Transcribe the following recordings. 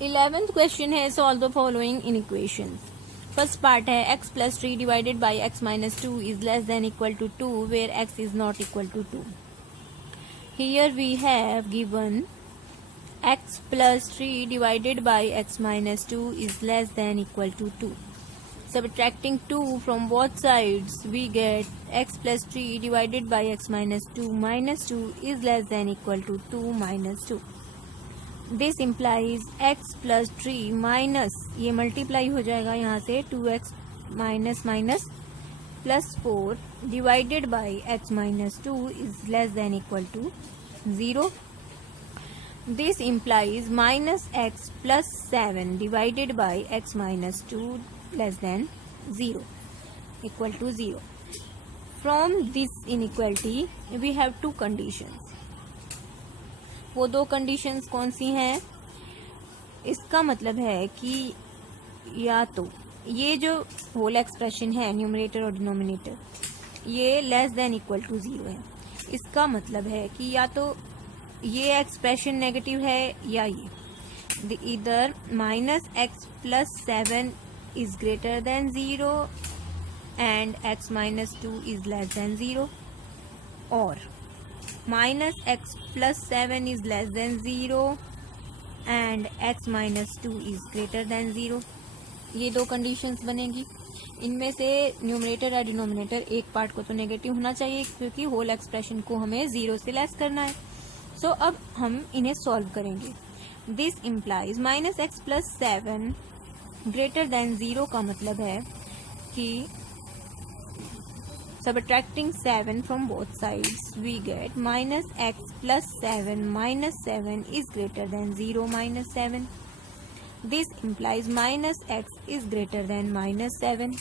11th question है solve the following inequations. First part है x plus 3 divided by x minus 2 is less than equal to 2 where x is not equal to 2. Here we have given x plus 3 divided by x minus 2 is less than equal to 2. Subtracting 2 from both sides we get x plus 3 divided by x minus 2 is less than equal to 2 minus 2. This implies x plus 3 minus ये multiply हो जाएगा यहाँ से 2x minus minus plus 4 divided by x minus 2 is less than equal to 0. This implies minus x plus 7 divided by x minus 2 less than 0 equal to 0. From this inequality we have two conditions. वो दो conditions कौन सी हैं? इसका मतलब है कि या तो ये जो होल एक्सप्रेशन है न्यूमरेटर और डिनोमिनेटर ये लेस देन इक्वल टू 0 है. इसका मतलब है कि या तो ये एक्सप्रेशन नेगेटिव है या ये इधर minus x plus 7 is greater than 0 and x minus 2 is less than 0 और minus x plus 7 is less than 0 and x minus 2 is greater than 0. ये दो कंडीशंस बनेगी. इनमें से न्यूमरेटर या डिनोमिनेटर एक पार्ट को तो नेगेटिव होना चाहिए क्योंकि होल एक्सप्रेशन को हमें 0 से लेस करना है. सो अब हम इन्हें सॉल्व करेंगे. This implies minus x plus 7 greater than 0 का मतलब है कि subtracting 7 from both sides we get minus x plus 7 minus 7 is greater than 0 minus 7. This implies minus x is greater than minus 7.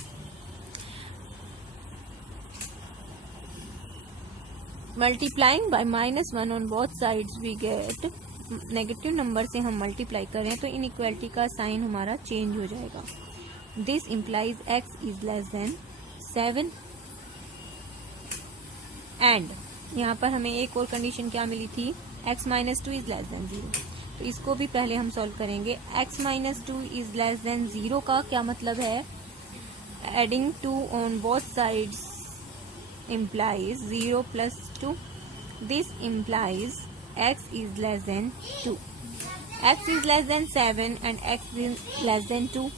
Multiplying by minus 1 on both sides we get negative number से हम multiply करें तो inequality का sign हमारा change हो जाएगा. This implies x is less than 7 and यहाँ पर हमें एक और कंडीशन क्या मिली थी? x minus 2 is less than 0. तो इसको भी पहले हम सॉल्व करेंगे. x minus 2 is less than 0 का क्या मतलब है? Adding 2 on both sides implies 0 plus 2. This implies x is less than 2. x is less than 7 and x is less than 2.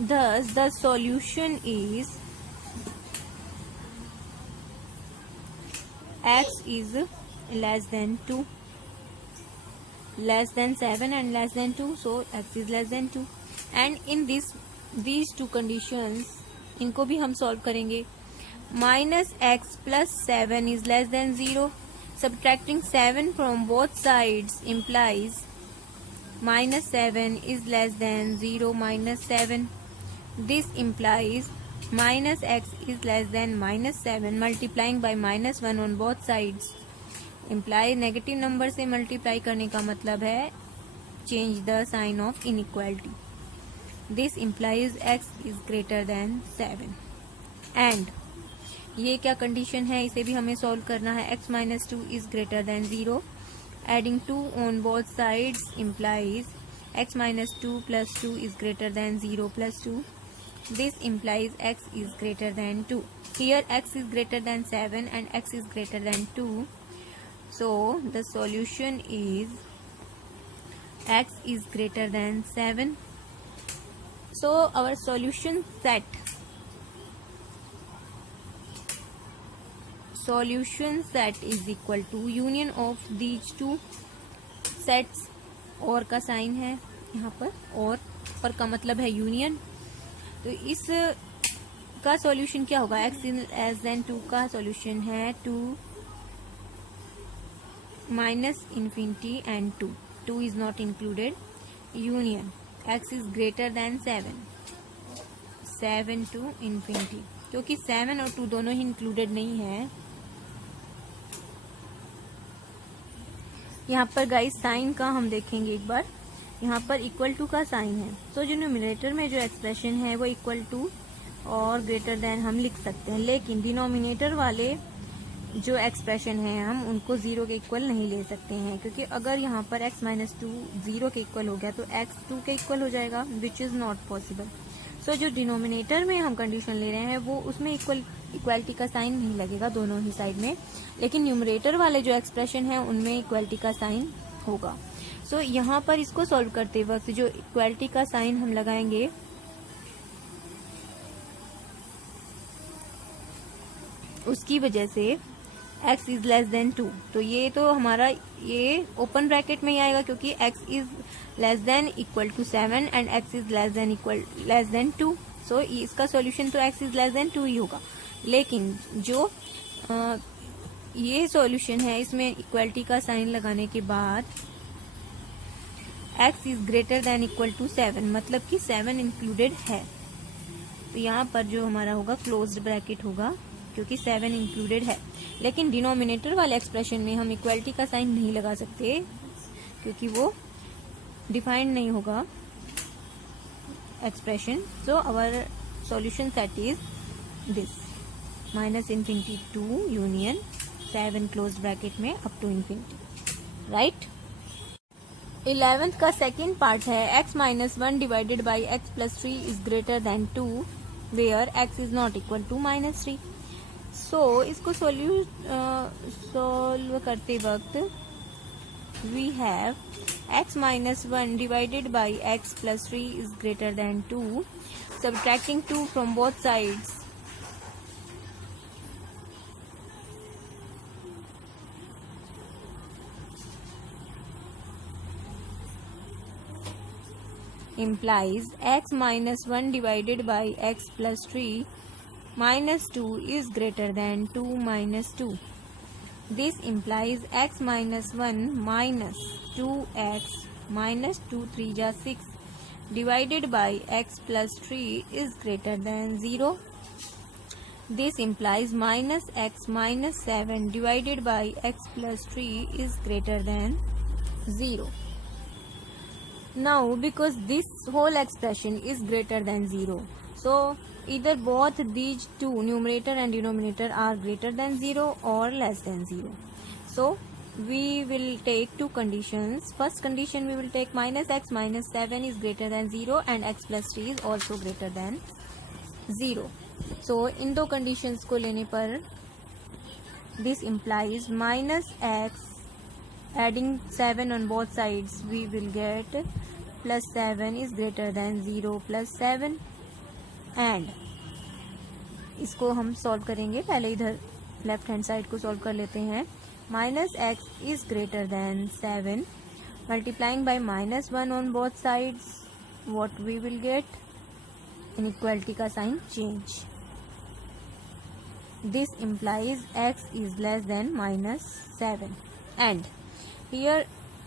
Thus the solution is x is less than 2, less than 7 and less than 2, so x is less than 2. And in these two conditions इनको भी हम solve करेंगे. minus x plus 7 is less than 0. Subtracting 7 from both sides implies minus 7 is less than 0 minus 7. This implies minus x is less than minus 7. Multiplying by minus 1 on both sides imply negative number से multiply करने का मतलब है change the sign of inequality. This implies x is greater than 7. And ये क्या condition है? इसे भी हमें सॉल्व करना है. x minus 2 is greater than 0. Adding 2 on both sides implies x minus 2 plus 2 is greater than 0 plus 2. This implies x is greater than 2. Here x is greater than 7 and x is greater than 2. So the solution is x is greater than 7. So our solution set is equal to union of these two sets. और का sign है यहाँ पर, और का मतलब है union. तो इस का सॉल्यूशन क्या होगा? x लेस देन 2 का सॉल्यूशन है 2 minus infinity and 2 is not included. Union x is greater than 7 to infinity, क्योंकि 7 और 2 दोनों ही इंक्लूडेड नहीं है. यहाँ पर गाइस साइन का हम देखेंगे एक बार. यहाँ पर इक्वल टू का साइन है, तो जो न्यूमरेटर में जो एक्सप्रेशन है वो इक्वल टू और ग्रेटर देन हम लिख सकते हैं. लेकिन डिनोमिनेटर वाले जो एक्सप्रेशन है हम उनको 0 के इक्वल नहीं ले सकते हैं, क्योंकि अगर यहाँ पर x माइनस 2 0 के इक्वल हो गया तो x 2 के इक्वल हो जाएगा, विच इज़ नॉट पॉसिबल। सो जो डिनोमिनेटर में हम कंडीशन ले रहे हैं वो उसमें इक्वलिटी का साइन नहीं लगेगा दोनों ही साइड में, लेकिन न्यूमरेटर वाले जो एक्सप्रेशन है उनमें इक्वलिटी का साइन होगा। सो यहाँ पर इसको सॉल्व करते वक्त जो इक्वलिटी का साइन हम लगाएंगे उसकी वजह से x इज लेस देन 2, तो ये तो हमारा ये ओपन ब्रैकेट में ही आएगा, क्योंकि x is less than equal to 7 and x is less than 2। So इसका सॉल्यूशन तो x इज लेस देन 2 ही होगा। लेकिन जो ये सॉल्यूशन है इसमें इक्वलिटी का साइन लगाने के बाद x is greater than equal to 7, मतलब कि 7 इंक्लूडेड है, तो यहाँ पर जो हमारा होगा क्लोज्ड ब्रैकेट होगा, क्योंकि 7 इंक्लूडेड है। लेकिन डिनोमिनेटर वाले एक्सप्रेशन में हम इक्वलिटी का साइन नहीं लगा सकते, क्योंकि वो डिफाइंड नहीं होगा expression. So our solution set is this minus infinity to union 7 close bracket में up to infinity, right. 11th का सेकेंड पार्ट है x minus 1 divided by x plus 3 is greater than 2 where x is not equal to minus 3। So इसको solve करते वक्त we have x minus 1 divided by x plus 3 is greater than 2, subtracting 2 from both sides implies x minus 1 divided by x plus 3 minus 2 is greater than 2 minus 2. This implies x minus 1 minus 2x minus 2 3 ja 6 divided by x plus 3 is greater than 0. This implies minus x minus 7 divided by x plus 3 is greater than 0. Now because this whole expression is greater than 0, so either both these two numerator and denominator are greater than 0 or less than 0. So we will take two conditions. First condition we will take minus x minus 7 is greater than 0 and x plus 3 is also greater than 0. So इन दो conditions को लेने पर this implies minus x adding 7 on both sides we will get plus 7 is greater than 0 plus 7, and इसको हम solve करेंगे। पहले इधर left hand side को सॉल्व कर लेते हैं। Minus x is greater than 7 multiplying by minus 1 on both sides, what we will get, inequality का sign change. This implies x is less than minus 7, and here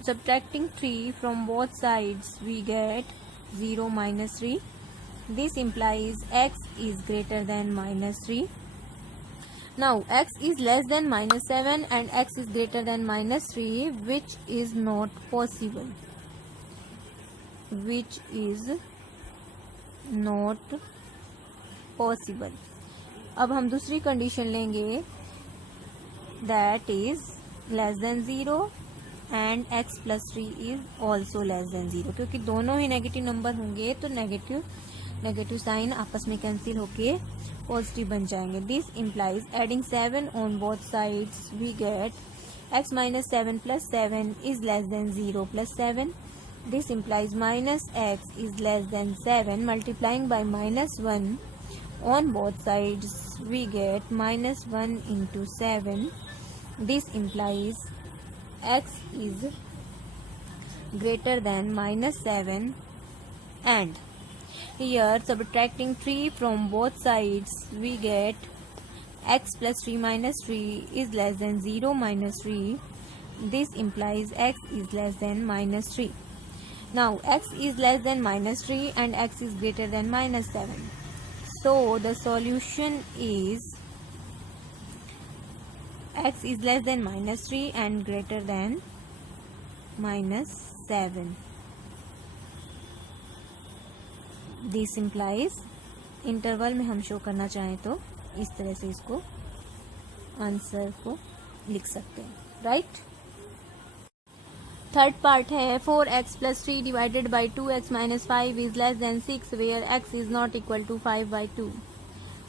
subtracting 3 from both sides we get 0 minus 3. This implies x is greater than minus 3. Now x is less than minus 7 and x is greater than minus 3, which is not possible. Which is not possible. अब हम दूसरी condition लेंगे, that is less than 0 and x plus 3 is also less than 0, क्योंकि दोनों ही negative number होंगे तो negative sign आपस में कैंसिल होके पॉजिटिव बन जाएंगे। This implies adding 7 on both sides we get x minus 7 plus 7 is less than 0 plus 7. This implies minus x is less than 7 multiplying by minus 1 on both sides we get minus 1 into 7. This implies x is greater than minus 7, and here subtracting 3 from both sides we get x plus 3 minus 3 is less than 0 minus 3. This implies x is less than minus 3. Now x is less than minus 3 and x is greater than minus 7. So the solution is x is less than minus 3 and greater than minus 7. This implies interval में हम show करना चाहें तो इस तरह से इसको answer को लिख सकते हैं, राइट। थर्ड पार्ट है 4x plus 3 divided by 2x minus 5 is less than 6 where x is not equal to 5 by 2.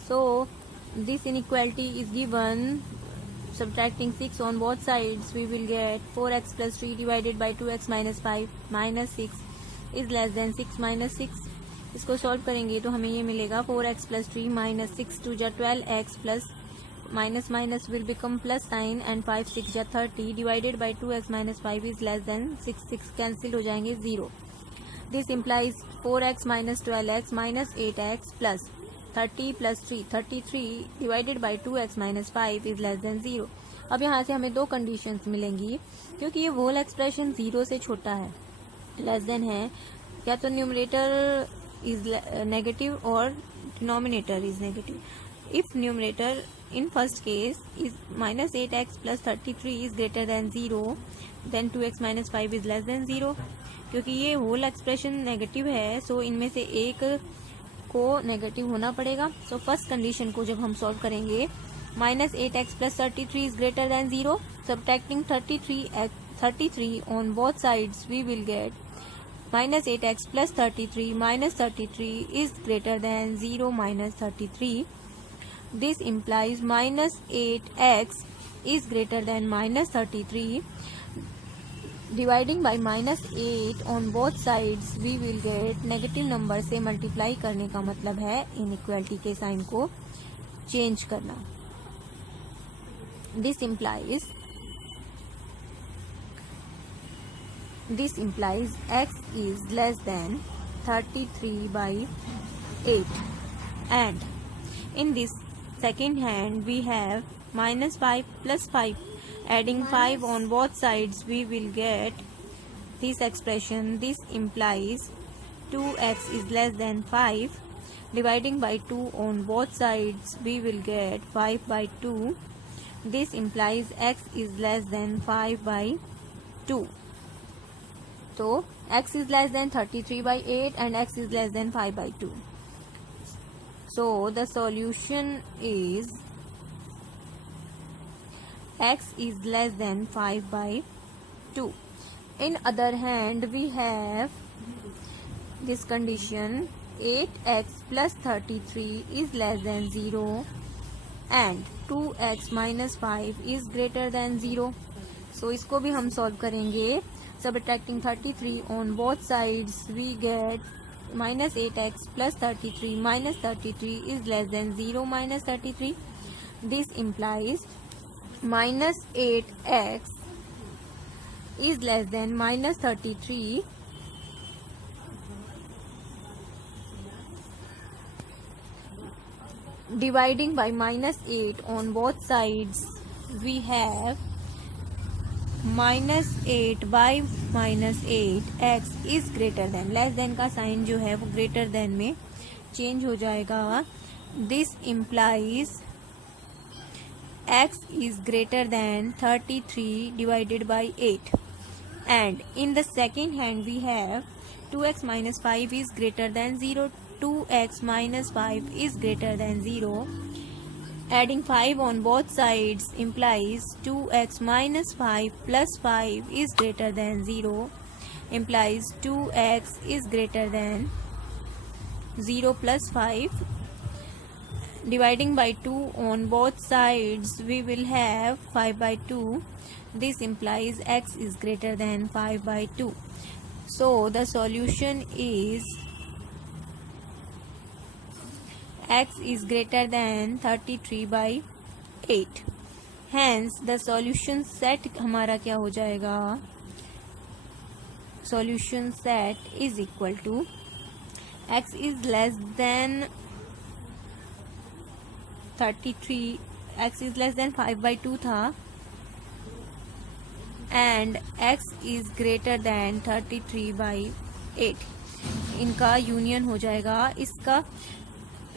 So this inequality is given. Subtracting 6 on both sides we will get 4x plus 3 divided by 2x minus 5 minus 6 is less than 6 minus 6. इसको solve करेंगे तो हमें ये मिलेगा 4x plus 3 minus 6 2 जा 12x plus minus minus will become plus sign and 5 6 जा 30 divided by 2x minus 5 is less than 6 6 cancel हो जाएंगे 0. This implies 4x minus 12x minus 8x plus 30 plus 3 33 divided by 2x minus 5 is less than 0. अब यहाँ से हमें दो conditions मिलेंगी क्योंकि ये होल एक्सप्रेशन 0 से छोटा है, लेस देन है, या तो न्यूमरेटर इज नेगेटिव और denominator is negative. If numerator in first case is minus 8x plus 33 is greater than 0, then 2x minus 5 is less than 0. क्योंकि ये होल एक्सप्रेशन नेगेटिव है, सो इनमें से एक को नेगेटिव होना पड़ेगा. सो फर्स्ट कंडीशन को जब हम सॉल्व करेंगे, minus 8x plus 33 is greater than 0. Subtracting 33 on both sides we will get minus 8x plus 33 minus 33 is greater than 0 minus 33. This implies minus 8x is greater than minus 33. Dividing by minus 8 on both sides we will get negative number से multiply करने का मतलब है inequality के sign को change करना. This implies x is less than 33 by 8, and in this second hand we have minus 5 plus 5. Adding 5 on both sides we will get this expression. This implies 2x is less than 5. Dividing by 2 on both sides we will get 5 by 2. This implies x is less than 5 by 2. So x is less than 33 by 8 and x is less than 5 by 2. So the solution is x is less than 5 by 2. In other hand we have this condition, 8x plus 33 is less than 0 and 2x minus 5 is greater than 0. So इसको भी हम solve करेंगे. Subtracting 33 on both sides we get minus 8x plus 33 minus 33 is less than 0 minus 33. This implies minus 8x is less than minus 33. Dividing by minus 8 on both sides we have minus 8 by minus 8 x is greater than, less than का sign जो है वो greater than में change हो जाएगा. This implies x is greater than 33 divided by 8, and in the second hand we have 2x minus 5 is greater than 0. 2x minus 5 is greater than 0. Adding 5 on both sides implies 2x minus 5 plus 5 is greater than 0, implies 2x is greater than 0 plus 5. Dividing by 2 on both sides we will have 5 by 2. This implies x is greater than 5 by 2. So the solution is x is greater than 33 by 8. Hence the solution set हमारा क्या हो जाएगा, solution set is equal to x is less than 33, x is less than 5 by 2 था, and x is greater than 33 by 8. इनका union हो जाएगा. इसका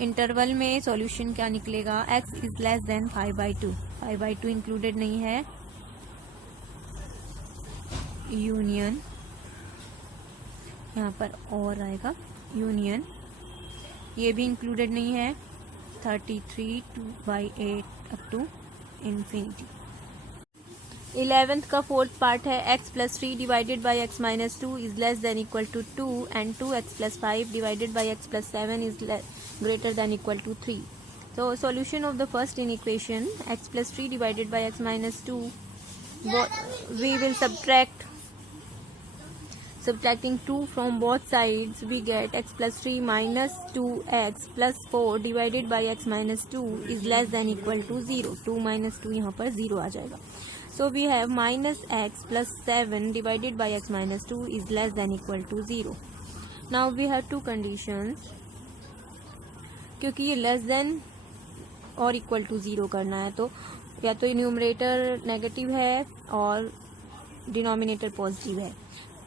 interval में सॉल्यूशन क्या निकलेगा, x is less then 5 by 2. 5 by 2 included नहीं है. यूनियन यहाँ पर और आएगा, यूनियन ये भी इंक्लूडेड नहीं है. 33 by 8 up to infinity. 11th का फोर्थ पार्ट है x plus 3 divided by x minus 2 is less than equal to 2 and 2x plus 5 divided by x plus 7 is greater than equal to 3. So solution of the first inequation x plus 3 divided by x minus 2, we will subtracting 2 from both sides, we get x plus 3 minus 2x plus 4 divided by x minus 2 is less than equal to 0. 2 minus 2 यहाँ पर 0 आ जाएगा. So we have minus x plus 7 divided by x minus 2 is less than equal to 0. Now we have two conditions. क्योंकि ये less than और equal to 0 करना है, तो या तो न्यूमरेटर नेगेटिव है और डिनोमिनेटर पॉजिटिव है,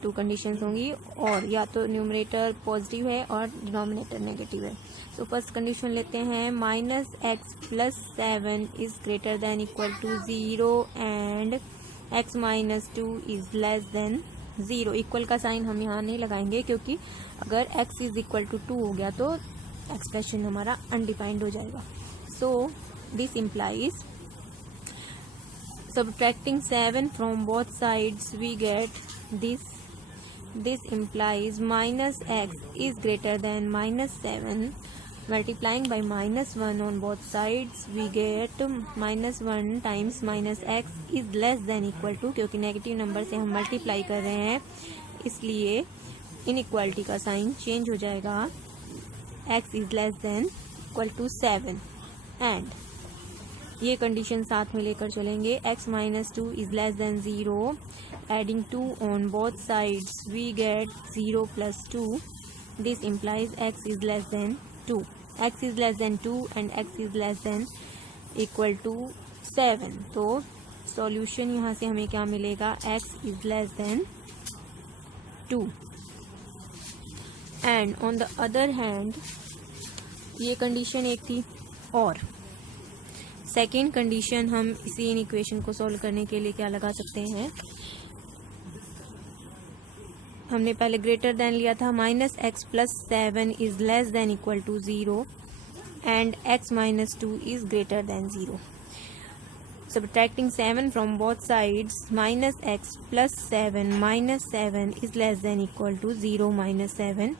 टू कंडीशंस होंगी, और या तो न्यूमरेटर पॉजिटिव है और डिनोमिनेटर नेगेटिव है. सो फर्स्ट कंडीशन लेते हैं, minus x plus 7 is greater than equal to 0 and x minus 2 is less than 0. Equal का साइन हम यहाँ नहीं लगाएंगे क्योंकि अगर x इज इक्वल टू 2 हो गया तो एक्सप्रेशन हमारा अनडिफाइंड हो जाएगा. So this implies subtracting 7 from both sides, we get this. This implies minus x is greater than minus 7. Multiplying by minus 1 on both sides, we get minus 1 times minus x is less than equal to, क्योंकि negative number से हम multiply कर रहे हैं इसलिए inequality का sign change हो जाएगा. x is less than equal to 7 and ये कंडीशन साथ में लेकर चलेंगे. x minus 2 is less than 0. Adding 2 on both sides we get 0 plus 2. This implies x is less than 2. x is less than 2 and x is less than equal to 7. तो solution यहाँ से हमें क्या मिलेगा, x is less than 2. And on the other hand ये condition एक थी, और सेकेंड कंडीशन हम इसी इन इक्वेशन को सॉल्व करने के लिए क्या लगा सकते हैं, हमने पहले ग्रेटर देन लिया था, minus x plus 7 is less than equal to 0 and x minus 2 is greater than 0. Subtracting 7 from both sides, minus x plus 7 minus 7 is less than equal to 0 minus 7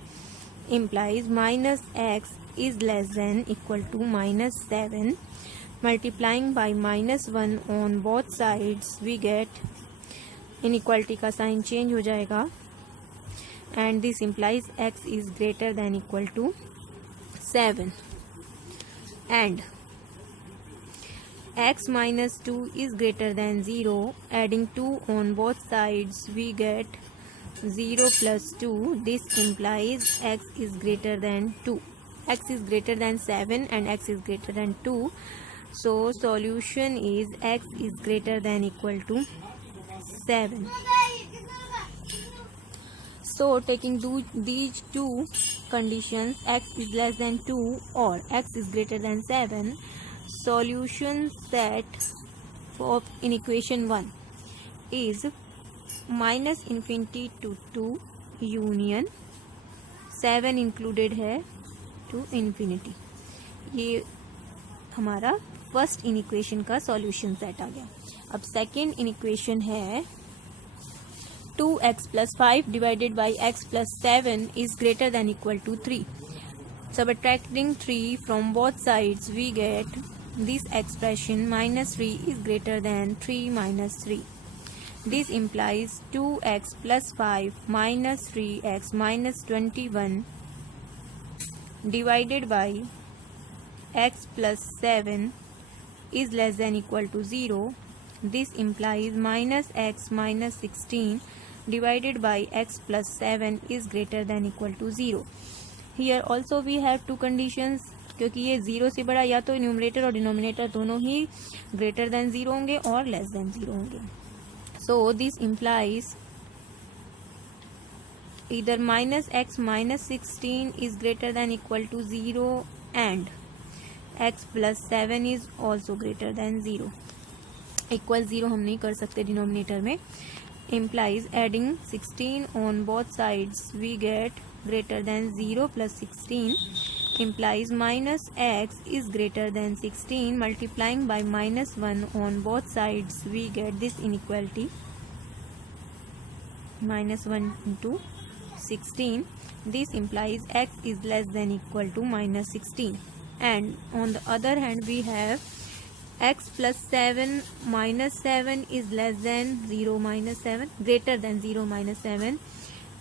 implies minus x is less than equal to minus 7. Multiplying by minus 1 on both sides, we get inequality का sign change हो जाएगा and this implies x is greater than equal to 7 and x minus 2 is greater than 0. Adding 2 on both sides, we get 0 plus 2. This implies x is greater than 2. x is greater than 7 and x is greater than 2. So solution is x is greater than equal to 7. So taking these two conditions, x is less than 2 or x is greater than 7, solution set of in equation 1 is minus infinity to 2 union 7 included है to infinity. ये हमारा first inequation का solution set आ गया. अब second inequation है 2x plus 5 divided by x plus 7 is greater than equal to 3. Subtracting 3 from both sides, we get this expression minus 3 is greater than 3 minus 3. This implies 2x plus 5 minus 3x minus 21 divided by x plus 7 is less than equal to 0. This implies minus x minus 16 divided by x plus 7 is greater than equal to 0. Here also we have two conditions, क्योंकि ये 0 से बड़ा या तो numerator और denominator दोनों ही greater than 0 होंगे और लेस देन 0 होंगे. So this implies either minus x minus 16 is greater than equal to 0 and x plus 7 is also greater than 0. Equal 0 हम नहीं कर सकते डिनोमिनेटर में. Implies adding 16 on both sides, we get greater than 0 plus 16 implies minus x is greater than 16. Multiplying by minus 1 on both sides, we get this inequality. Minus 1 into 16. This implies x is less than equal to minus 16. And on the other hand, we have x plus 7 minus 7 is less than 0 minus 7, greater than 0 minus 7,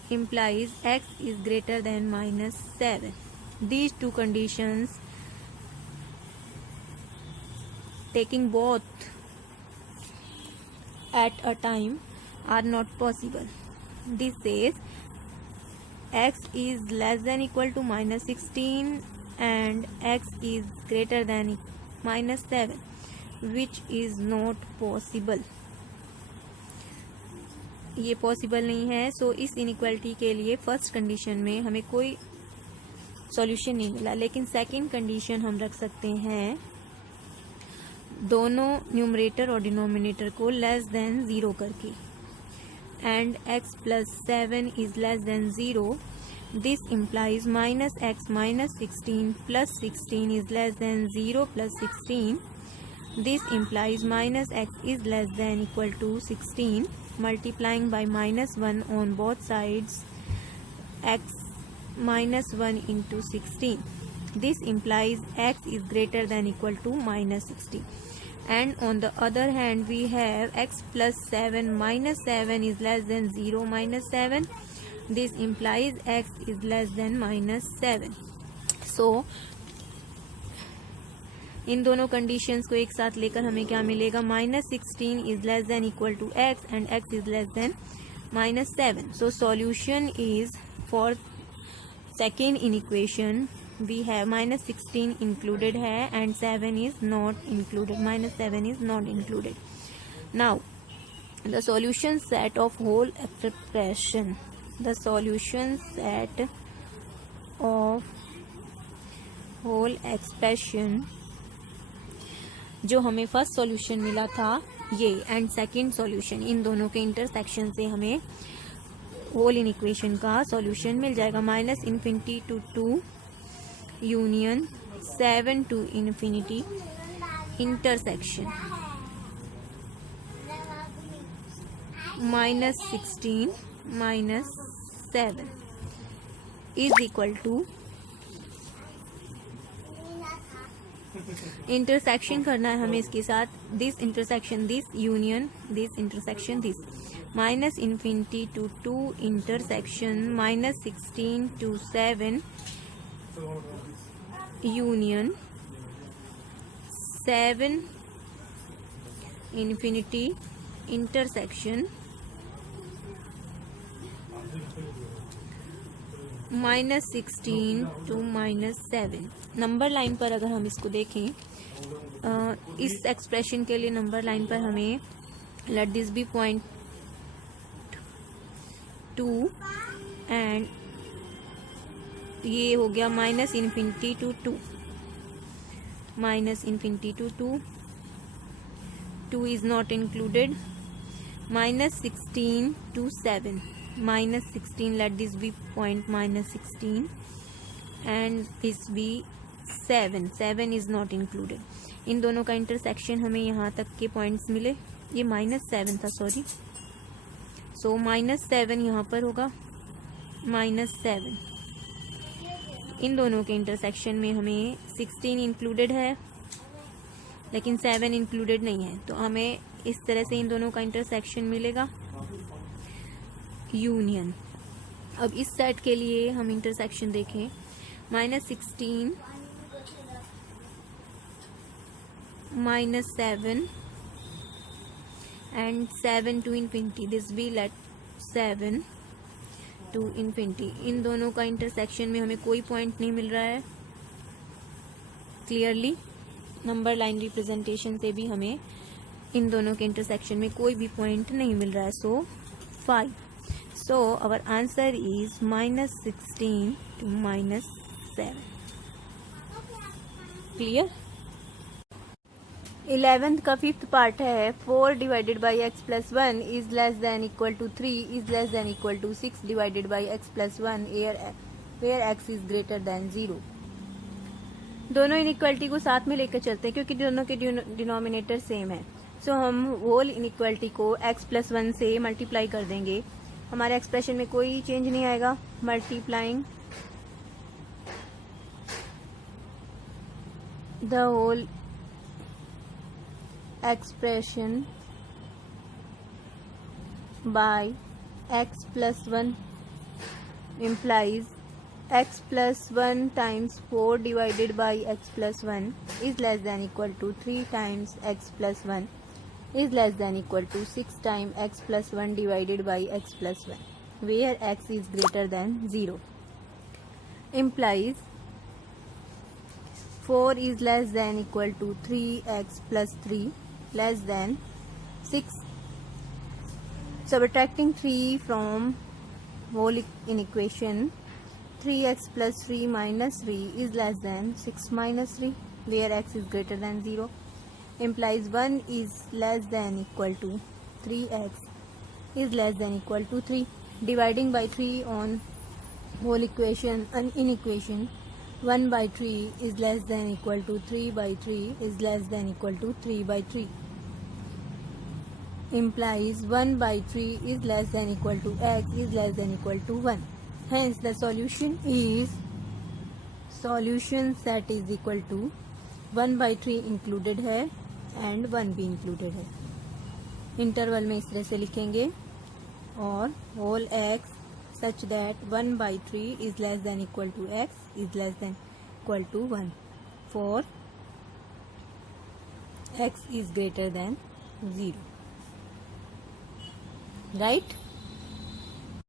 implies x is greater than minus 7. These two conditions, taking both at a time, are not possible. This says x is less than equal to minus 16 and x is greater than minus 7, which is not possible. ये possible नहीं है. सो इस inequality के लिए first condition में हमें कोई solution नहीं मिला, लेकिन सेकंड कंडीशन हम रख सकते हैं दोनों न्यूमरेटर और डिनोमिनेटर को लेस देन 0 करके. And x plus 7 is less than 0. This implies minus x minus 16 plus 16 is less than 0 plus 16. This implies minus x is less than equal to 16. Multiplying by minus 1 on both sides, x minus 1 into 16. This implies x is greater than equal to minus 16. And on the other hand, we have x plus 7 minus 7 is less than 0 minus 7. This implies x is less than minus 7. So इन दोनों conditions को एक साथ लेकर हमें क्या मिलेगा? Minus 16 is less than equal to x and x is less than minus 7. So solution is for second inequation we have minus 16 included है and 7 is not included. Minus 7 is not included. Now the solution set of whole expression. The solution set of whole expression जो हमें first solution मिला था ये and second solution, इन दोनों के intersection से हमें होल इन इक्वेशन का सॉल्यूशन मिल जाएगा. Minus infinity to 2 union 7 to infinity intersection minus 16 minus 7 is equal to intersection करना है हमें इसके साथ. This intersection this union this intersection this. Minus infinity to 2 intersection minus 16 to 7 union 7 infinity intersection minus 16 to minus 7. Number line पर अगर हम इसको देखें, इस एक्सप्रेशन के लिए नंबर लाइन पर हमें let this be point 2 and ये हो गया minus infinity to 2. Minus infinity to 2 is not included. Minus 16 to 7. minus 16, let this be point minus 16 and this be 7 is not included. इन दोनों का intersection हमें यहाँ तक के पॉइंट्स मिले. ये माइनस 7 था, सॉरी. सो माइनस 7 यहाँ पर होगा, माइनस 7. इन दोनों के इंटरसेक्शन में हमें 16 इंक्लूडेड है लेकिन 7 इंक्लूडेड नहीं है. तो हमें इस तरह से इन दोनों का इंटरसेक्शन मिलेगा, यूनियन. अब इस सेट के लिए हम इंटरसेक्शन देखें. Minus 16 minus 7 and 7 to infinity. This be let 7 to infinity. इन दोनों का इंटरसेक्शन में हमें कोई पॉइंट नहीं मिल रहा है क्लियरली. नंबर लाइन रिप्रेजेंटेशन से भी हमें इन दोनों के इंटरसेक्शन में कोई भी पॉइंट नहीं मिल रहा है. सो 5. So our answer is minus 16 to minus 7. Clear? 11th का 5th पार्ट है. 4 divided by x plus 1 is less than equal to 3 is less than equal to 6 divided by x plus 1 where x is greater than 0. दोनों inequality को साथ में लेकर चलते हैं क्योंकि दोनों के डिनोमिनेटर सेम है। सो हम होल इनइक्वालिटी को x+1 से मल्टीप्लाई कर देंगे। हमारे एक्सप्रेशन में कोई चेंज नहीं आएगा। Multiplying the whole expression by x+1 implies x+1 times 4 divided by x+1 is less than equal to 3 times x+1 is less than equal to 6 times x+1 divided by x+1, where x is greater than 0. Implies 4 is less than equal to 3x plus 3 less than 6. Subtracting 3 from whole inequation, 3x plus 3 minus 3 is less than 6 minus 3, where x is greater than 0. Implies 1 is less than equal to 3x is less than equal to 3. Dividing by 3 on whole equation and in equation, 1 by 3 is less than equal to 3 by 3 is less than equal to 3 by 3. Implies 1 by 3 is less than equal to x is less than equal to 1. Hence the solution is solution set is equal to 1 by 3 included है and 1 भी included है। Interval में इस तरह से लिखेंगे और whole x such that 1 by 3 is less than equal to x is less than equal to 1 for x is greater than 0. Right?